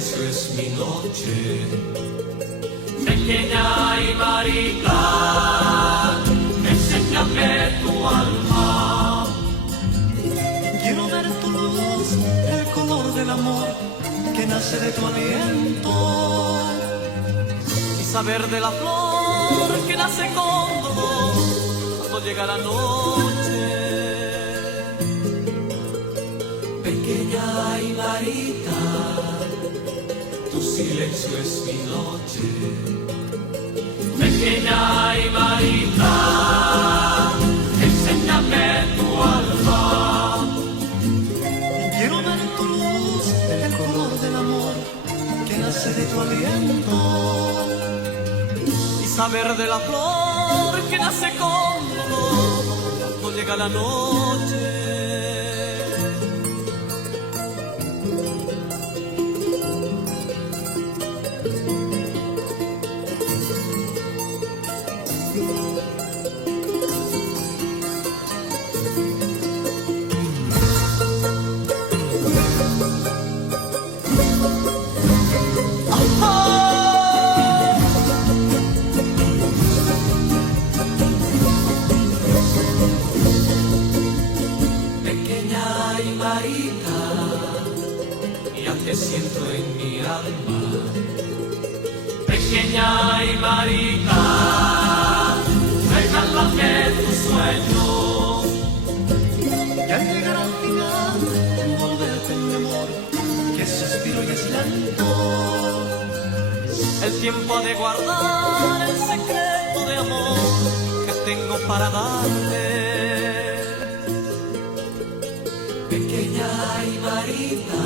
silencio es mi noche. Pequeña y Marita, enséñame tu alma. Quiero ver tu luz, el color del amor que nace de tu aliento, y saber de la flor que nace con dolor cuando llega la noche. Pequeña y Marita, tu silencio es mi noche. Pequeña y Marita, enséñame tu alma. quiero ver tu luz, el color del amor que nace de tu aliento, Y saber de la flor que nace con dolor cuando llega la noche. Pequeña y Marita, ya te siento en mi alma. Pequeña y Marita, regálame tus sueños. y al llegar al final envolverte en mi amor, que es suspiro y es llanto. El tiempo ha de guardar el secreto de amor que tengo para darte. Pequeña y Marita,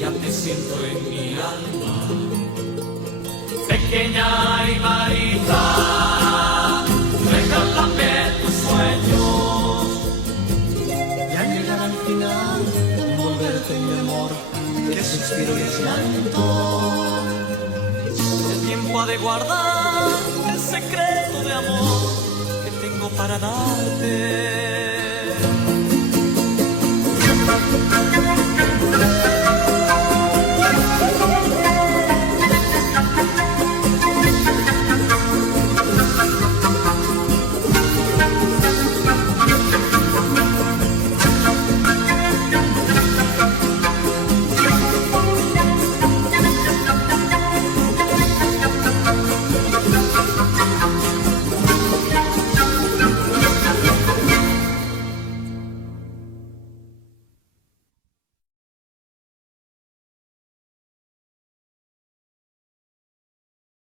ya te siento en mi alma. Pequeña y Marita, regálame tus sueños. Y al llegar al final envolverte en mi amor, que es suspiro y es llanto. El tiempo ha de guardar el secreto de amor que tengo para darte.